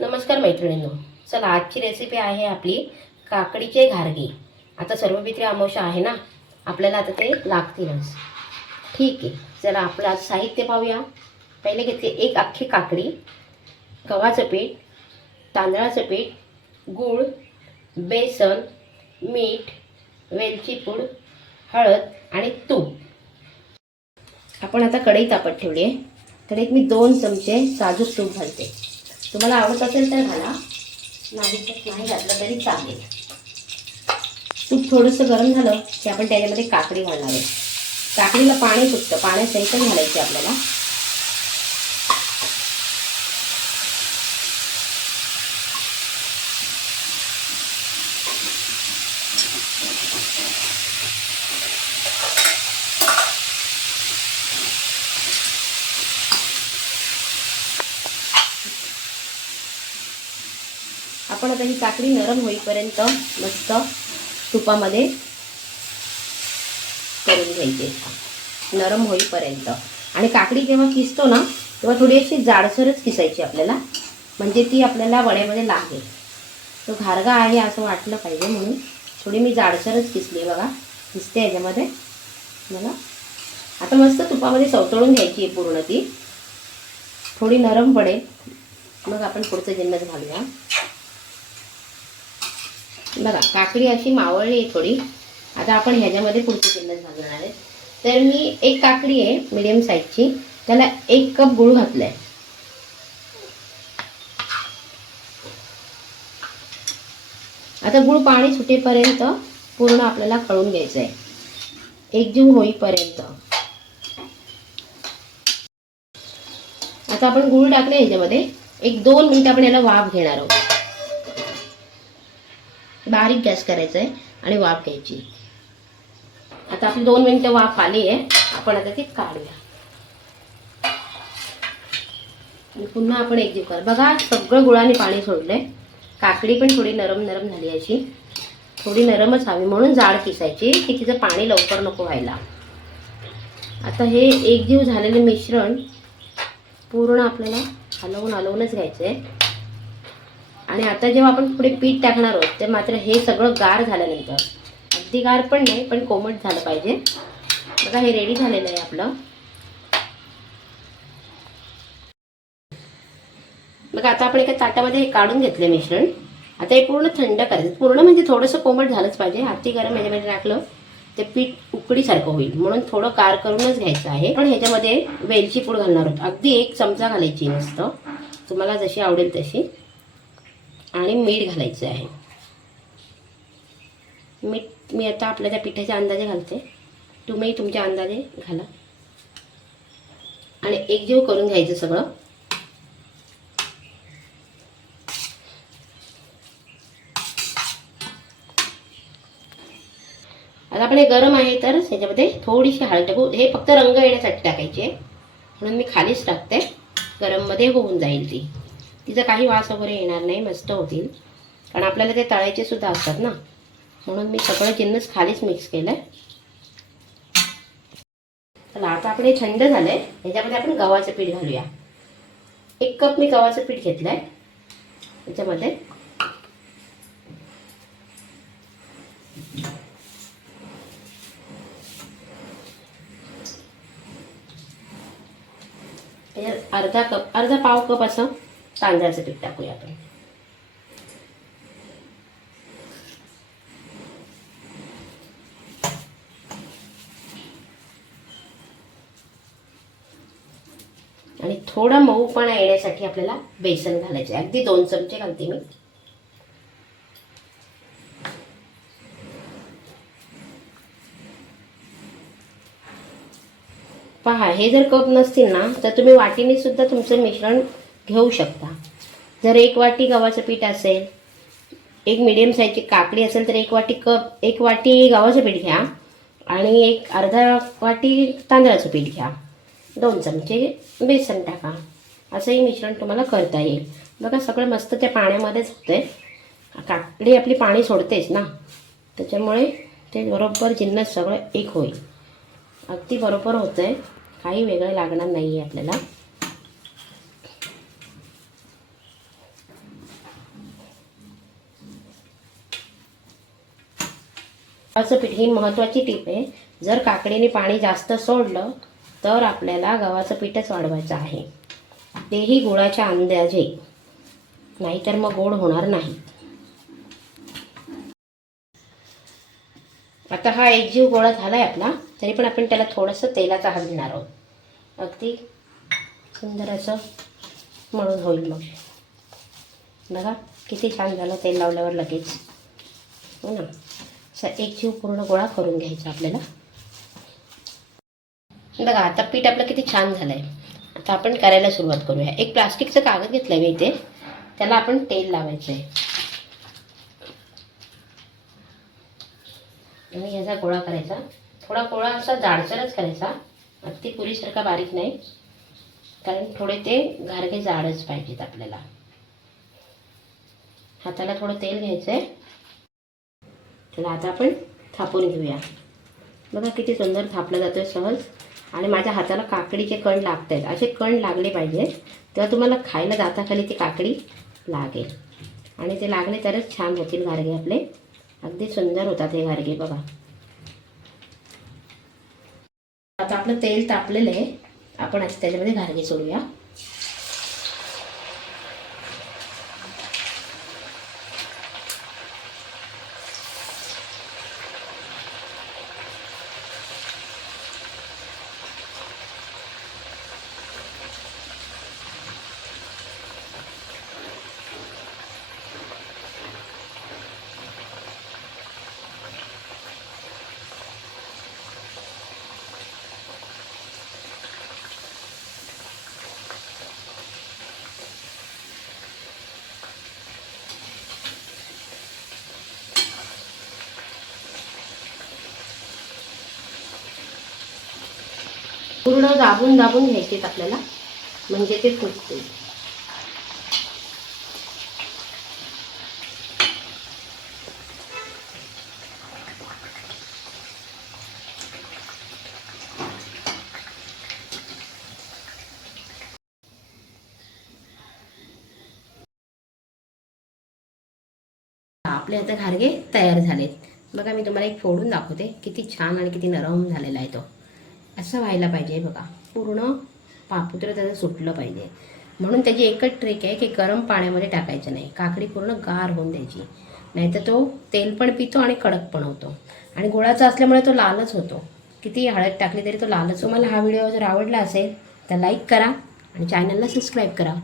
नमस्कार मैत्रिणींनो, चला आजची रेसिपी आहे आपली काकडीचे घारगे. आता सर्वपित्री अमावस्या आहे ना, आपल्याला आता ते लागतीलच. ठीक आहे, चला आपलं आज साहित्य पाहूया. पहिले घेतले एक अख्खी काकडी, गव्हाचं पीठ, तांदळाचं पीठ, गूळ, बेसन, मीठ, वेलची पूड, हळद आणि तूप. आपण आता कढई तापत ठेवली आहे. कढईत मी 2 चमचे साजूक तूप घालते. तुम्हाला आवडत असेल तर घाला, नाही घातलं तरी चालेल. तूप थोडंसं गरम झालं की आपण त्याच्यामध्ये काकडी घालणार आहे. काकडीला पाणी सुटतं, पाण्यासहित घालायची आपल्याला. आपण आता ही काकडी नरम होईपर्यंत मस्त तुपामध्ये करून घ्यायची, नरम होईपर्यंत. आणि काकडी जेव्हा किसतो ना तेव्हा थोडी अशी जाडसरच किसायची आपल्याला, म्हणजे ती आपल्याला वड्यामध्ये लागेल. तो घारगा आहे असं वाटलं पाहिजे म्हणून थोडी मी जाडसरच किसली. बघा किसते याच्यामध्ये मला. आता मस्त तुपामध्ये सवतळून घ्यायची आहे पूर्ण. ती थोडी नरम पडेल मग आपण पुढचं जिन्नस घालूया. बघा काकडी अशी मावळली आहे थोडी. आता आपण ह्याच्यामध्ये पुढचे जिन्नस घालणार आहे. तर मी एक काकडी आहे मीडियम साईजची, त्याला 1 कप गूळ घातलाय. आता गूळ पाणी सुटेपर्यंत पूर्ण आपल्याला कळून घ्यायचं आहे, एकजीव होईपर्यंत. आता आपण गूळ टाकले ह्याच्यामध्ये. 1-2 मिनिट आपण याला वाफ घेणार आहोत. बारीक गॅस करायचा आहे आणि वाफ घ्यायची. आता आपली 2 मिनिटं वाफ आली आहे. आपण आता ते काढूया आणि पुन्हा आपण एकजीव कर. बघा सगळं गुळाने पाणी सोडलंय. काकडी पण थोडी नरम नरम झाली, अशी थोडी नरमच हवी म्हणून जाड किसायची की तिचं पाणी लवकर नको व्हायला. आता हे एकजीव झालेले मिश्रण पूर्ण आपल्याला हलवूनच घ्यायचं आहे. आणि आता जेव्हा आपण पुढे पीठ टाकणार आहोत ते मात्र हे सगळं गार झाल्यानंतर, अगदी गार पण नाही पण कोमट झालं पाहिजे. बघा हे रेडी झालेलं आहे आपलं. बघा आता आपण एका ताटामध्ये हे काढून घेतले मिश्रण. आता हे पूर्ण थंड करायचं. पूर्ण म्हणजे थोडंसं कोमट झालंच पाहिजे. अति गरम ह्याच्यामध्ये टाकलं ते पीठ उकडीसारखं होईल, म्हणून थोडं गार करूनच घ्यायचं आहे. पण ह्याच्यामध्ये वेलची पूड घालणार आहोत. अगदी 1 चमचा घालायची नुसतं, तुम्हाला जशी आवडेल तशी. आणि मीठ घालायचं आहे. मीठ मी आता आपल्या त्या पिठाच्या अंदाजे घालते, तुम्ही तुमच्या अंदाजे घाला. आणि एकजीव करून घ्यायचं सगळं. आता आपण हे गरम आहे तर ह्याच्यामध्ये थोडीशी हळद टाकू. हे फक्त रंग येण्यासाठी टाकायची आहे म्हणून मी खालीच टाकते. गरममध्ये होऊन जाईल ती, तिचा काही वास वगैरे येणार नाही, मस्त होतील. कारण आपल्याला ते तळायचे सुद्धा असतात ना, म्हणून मी सगळं जिन्नस खालीच मिक्स केलंय. चला आता आपण हे थंड झालंय. ह्याच्यामध्ये आपण गव्हाचं पीठ घालूया. 1 कप मी गव्हाचं पीठ घेतलंय. त्याच्यामध्ये अर्धा पाव कप असं तांदळाचं पीठ टाकूया आपण. आणि थोडा मऊपणा येण्यासाठी आपल्याला बेसन घालायचे. अगदी 2 चमचे घालते मी. पहा हे जर कप नसतील ना तर तुम्ही वाटीने सुद्धा तुमचं मिश्रण घेऊ शकता. जर 1 वाटी गव्हाचं पीठ असेल, 1 मीडियम साईजची काकडी असेल तर 1 वाटी गव्हाचं पीठ घ्या आणि अर्धा वाटी तांदळाचं पीठ घ्या. 2 चमचे बेसन टाका. असंही मिश्रण तुम्हाला करता येईल. बघा सगळं मस्त त्या पाण्यामध्येच होतंय. काकडी आपली पाणी सोडतेच ना, त्याच्यामुळे ते बरोबर जिन्नस सगळं एक होईल. अगदी बरोबर होतंय, काही वेगळं लागणार नाही आहे आपल्याला. गव्हाचं पीठ ही महत्त्वाची टीप आहे. जर काकडीने पाणी जास्त सोडलं तर आपल्याला गव्हाचं पीठच वाढवायचं आहे, तेही गुळाच्या अंदाजे, नाहीतर मग गोड होणार नाही. आता हा एकजीव गोळा झाला आहे आपला, तरी पण आपण त्याला थोडंसं तेलाचा हात देणार आहोत. अगदी सुंदर असं मळून होईल. मग बघा किती छान झालं तेल लावल्यावर लगेच, हो ना. असं एकजीव पूर्ण गोळा करून घ्यायचा आपल्याला. बघा आता पीठ आपलं किती छान झालं आहे. आता आपण करायला सुरुवात करूया. एक प्लास्टिकचं कागद घेतलं आहे मी इथे, त्याला आपण तेल लावायचं आहे आणि ह्याचा गोळा करायचा. थोडा गोळा असा जाडसरच करायचा, अगदी पुरीसारखा बारीक नाही, कारण थोडे ते घारगे जाडच पाहिजेत आपल्याला. हाताला थोडं तेल घ्यायचं आहे. चला आता आपण थापून घेऊया. बघा किती सुंदर थापला जातो आहे सहज. आणि माझ्या हाताला काकडीचे कण लागत आहेत. असे कण लागले पाहिजे, तेव्हा तुम्हाला खायला जाताखाली ती काकडी लागेल. आणि ते लागले तरच छान होतील घारगे आपले. अगदी सुंदर होतात हे घारगे. बघा आता आपलं तेल तापलेलं आहे. आपण आता त्याच्यामध्ये घारगे सोडूया. पूर्ण दाबून दाबून घ्यायचे आपल्याला, म्हणजे ते फुटते. आपले आता घारगे तयार झालेत. बघा मी तुम्हाला एक फोडून दाखवते, किती छान आणि किती नरम झालेला आहे तो. असं व्हायला पाहिजे. बघा पूर्ण पापुत्र त्याचं सुटलं पाहिजे. म्हणून त्याची एकच ट्रिक आहे की गरम पाण्यामध्ये टाकायचं नाही, काकडी पूर्ण गार होऊन द्यायची, नाहीतर तो तेल पण पितो आणि कडक पण होतो. आणि गुळाचा असल्यामुळे तो लालच होतो. किती हळद टाकली तरी तो लालच. तुम्हाला हा व्हिडिओ जर आवडला असेल तर लाईक करा आणि चॅनलला सबस्क्राईब करा.